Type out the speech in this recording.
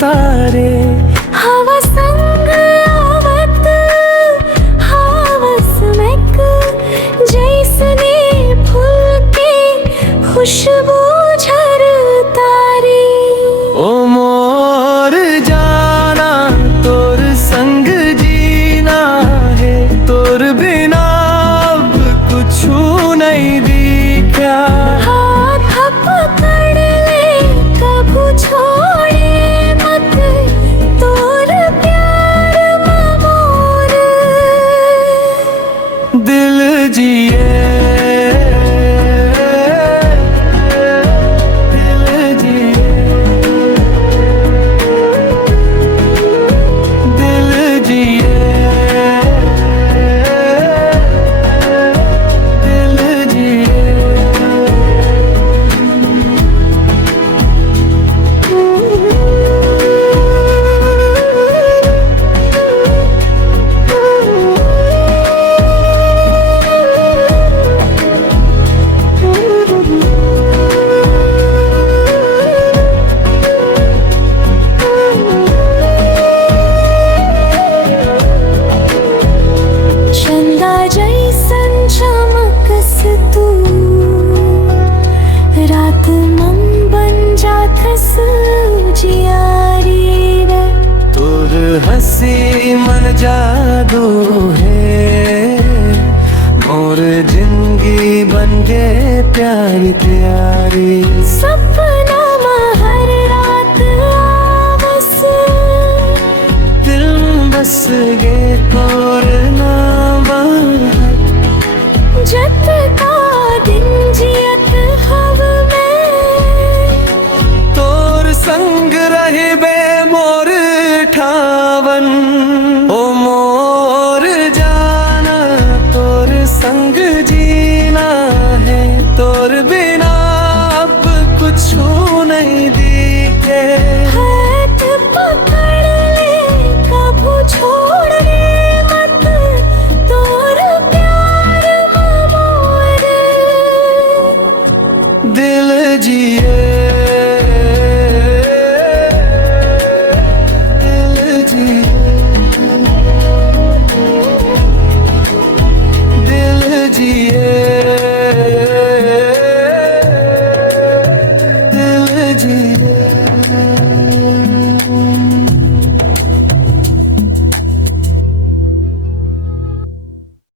तारे। हवा संग आवत हवस में जैसने फूल के खुशबू झरता रे। ओ मोर जाना तोर संग जीना है, तोर बिना अब कुछू नहीं दिखा। हाथ पकड़ ले कभू छोड़े मत, तोर प्यार मोर दिल जिए रात मन बन जाथस जियारी रे। तोर हंसी मन जादू है, मोर जिंदगी बन गे प्यारी प्यारी। सपना में हर रात आवस, दिल बस गे तोर